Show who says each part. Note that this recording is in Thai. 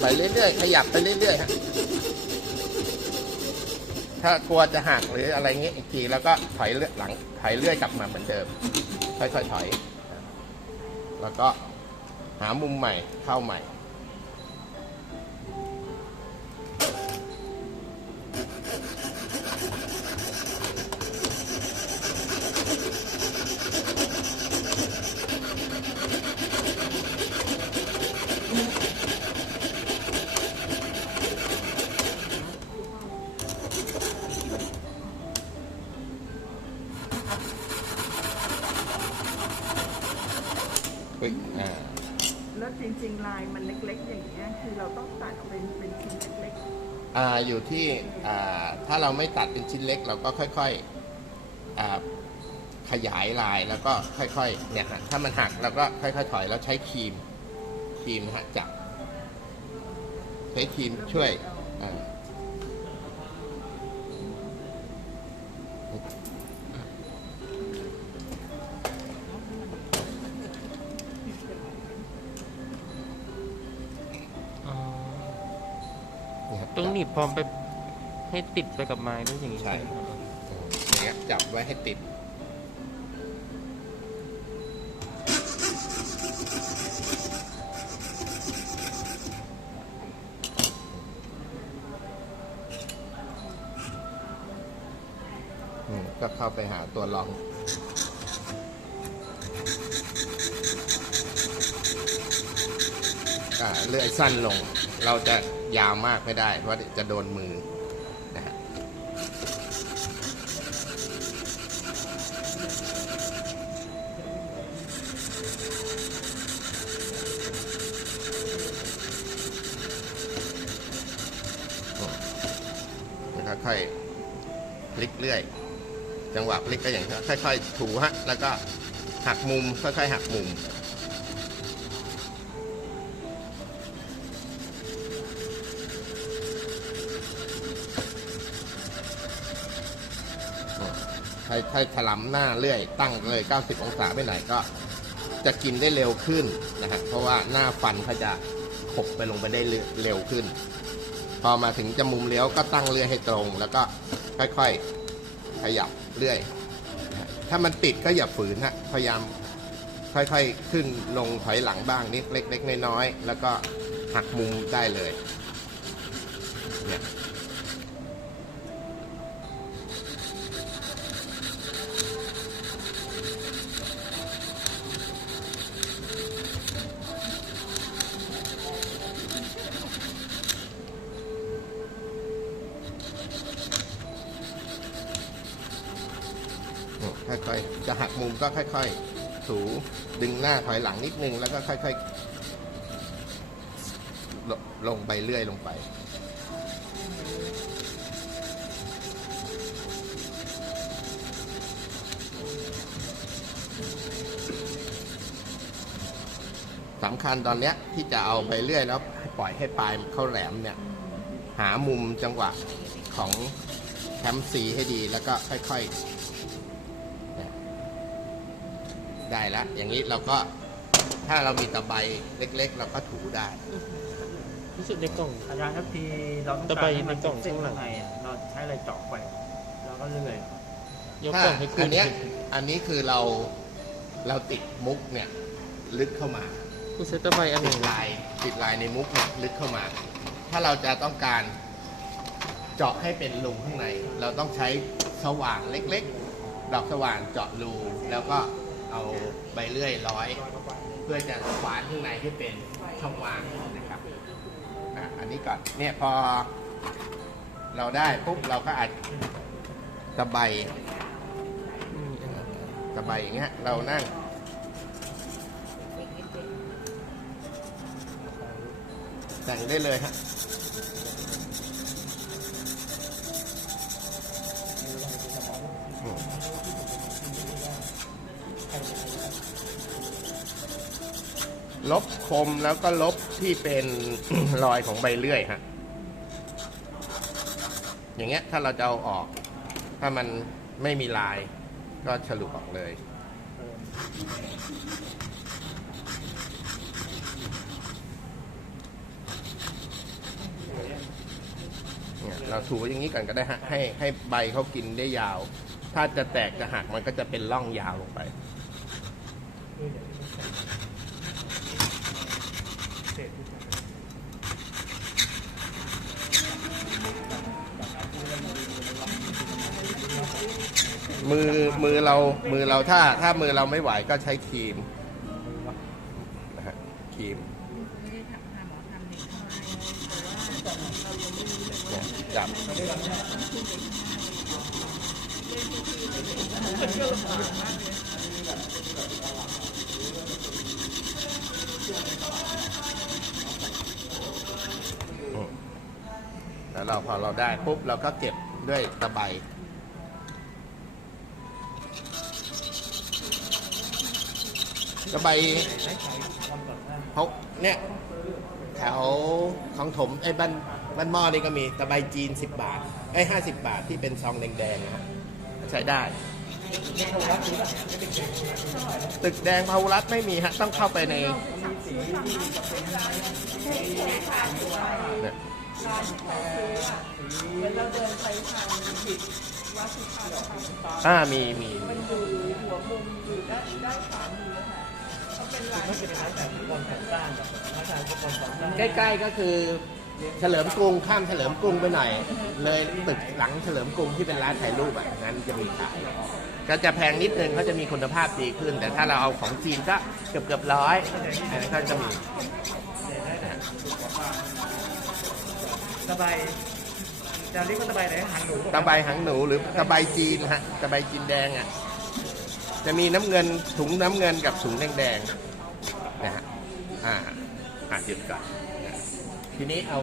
Speaker 1: ไปเรื่อยๆ ขยับไปเรื่อยๆฮะถ้ากลัวจะหักหรืออะไรเงี้ยอีกทีแล้วก็ถอยเลื่อยหลังถอยเลื่อยกลับมาเหมือนเดิม ค่อยๆถอย แล้วก็หามุมใหม่เข้าใหม่ ปึ๊กอ่า
Speaker 2: แล้วจริงๆลายมันเล็กๆ อย่างเงี้ยคือเราต้องตัดออกเป็นเป็นชิ้นเล็ก
Speaker 1: อ่าอยู่ที่อ่าถ้าเราไม่ตัดเป็นชิ้นเล็ก เราก็ค่อยๆอ่าขยายลายแล้วก็ค่อยๆเนี่ยฮะถ้ามันหักเราก็ค่อยๆถอยแล้วใช้ครีมครีมนะฮะจับใช้ครีมช่วยอ่า
Speaker 3: ต้องหนีบพร้อมไปให้ติดไปกับไม้ด้วยอย่างนี้
Speaker 1: ใช่
Speaker 3: ไหมครับ
Speaker 1: อย่างเงี้ยจับไว้ให้ติด อืมก็เข้าไปหาตัวรอง อ่าเลื่อยสั้นลง เราจะ ยาวมากไม่ได้ เพราะจะโดนมือนะฮะค่อยพลิกเรื่อย จังหวะพลิกก็อย่างค่อยๆถูฮะ แล้วก็หักมุมค่อยๆหักมุม ครใครถลำหน้าเรื่อย ตั้งเลย 90 องศาไปไหนก็จะกินได้เร็วขึ้นนะฮะเพราะว่าหน้าฟันเขาจะขบไปลงไปได้เร็วขึ้น พอมาถึงจะมุมเลี้ยวก็ตั้งเลื่อยให้ตรง แล้วก็ค่อยๆขยับเลื่อย ถ้ามันติดก็อย่าฝืนฮะพยายามค่อยๆขึ้นลงถอยหลังบ้างนิดเล็กๆน้อยๆแล้วก็หักมุมได้เลยเนี่ย ค่อยจะหักมุมก็ค่อยๆ ถูดึงหน้าถอยหลังนิดนึง แล้วก็ค่อยๆลลงไปเรื่อยลงไป สำคัญตอนเนี้ยที่จะเอาไปเรื่อยแล้วปล่อยให้ปลายเข้าแหลมเนี่ย หามุมจังหวะของแคมป์ซีให้ดีแล้วก็ค่อย ๆ ได้แล้วอย่างนี้เราก็ถ้าเรามีตะไบเล็ก ๆ เราก็ถูได้
Speaker 3: รู้สึกในกล่อง
Speaker 4: อาจารย์ครับทีเราต้อง
Speaker 3: ตะ
Speaker 4: กา
Speaker 3: ไบ
Speaker 4: รให้มัน
Speaker 3: ในกล่อง
Speaker 4: เส้น
Speaker 3: ข้างหลั
Speaker 4: ข้างงในอะเราใช้อะไรเจาะไปแล้วก็เลื่อย
Speaker 3: ยก
Speaker 1: ถ้าก
Speaker 3: ล่องให้ขึ้
Speaker 1: อั
Speaker 3: น
Speaker 1: นเนี้ยอันนี้คือเราเราติดมุกเนี่ยลึกเข้ามา
Speaker 3: กูเซตตะไบอันห
Speaker 1: ติ
Speaker 3: นึ่
Speaker 1: ด
Speaker 3: ง
Speaker 1: ลายติดลายในมุกเนี่ยลึกเข้ามา ถ้าเราจะต้องการเจาะให้เป็นรูข้างใน เราต้องใช้สว่านเล็กๆ ดอกสว่านเจาะรูแล้วก็ เอาใบเลื่อยร้อย เพื่อจะขวานข้างในให้เป็นช่องว่างนะครับอะอันนี้ก่อนเนี่ยพอ เราได้ปุ๊บเราก็อาจตะไบตะไบอย่างเงี้ยเรานั่งแต่งได้เลยฮะ ลบคมแล้วก็ลบที่เป็น รอยของใบเลื่อยฮะอย่างเงี้ยถ้าเราจะเอาออก ถ้ามันไม่มีลายก็ฉลุออกเลย เราถูอย่างนี้ก่อนก็ได้ฮะให้ให้ใบเขากินได้ยาว ถ้าจะแตกจะหักมันก็จะเป็นร่องยาวลงไป มือมือเรามือเราถ้าถ้ามือเราไม่ไหวก็ใช้ครีมนะฮะครีมเนี่ยจับอืมแล้ว เราพอเราได้ปุ๊บเราก็เก็บด้วยตะไบกระใบเขาเนี่ยแถวของถมไอ้บ้านบ้านหม้อนี่ก็มีตะไบจีน 10 บาทไอ้ห้าสิบบาทที่เป็นซองแดงๆนะฮะใช้ได้ตึกแดงพาวุรัตไม่มีฮะ ต้องเข้าไปใน เนี่ย
Speaker 2: เหมือนเราเดินไปทางผิดวัดสุพรรณครับ
Speaker 1: อ่ามีมี
Speaker 2: มันอยู่หัวมุมอยู่ด้านด้านขวามือค่ะเขาเป็นลาย
Speaker 4: มันจะเป็นร้านแบบคนก่อสร้างแบบร้านขายอุปกรณ์ก่อสร้าง
Speaker 1: ใกล้ๆก็คือ เฉลิมกรุงข้ามเฉลิมกรุงไปหน่อย เลยตึกหลังเฉลิมกรุงที่เป็นร้านถ่ายรูปอะงั้นจะมีขายก็จะแพงนิดนึงเขาจะมีคุณภาพดีขึ้น แต่ถ้าเราเอาของจีนก็เกือบเกือบร้อยอันนั้นก็จะมี
Speaker 4: สบายจะเรียกว่าสบายไหนหันหนู
Speaker 1: ตะไบหางหนูหรือตะไบจีนฮะตะไบจีนแดงอะจะมีน้ำเงินถุงน้ำเงินกับถุงแดงๆนะฮะอ่าอะหยุดก่อนทีนี้เอา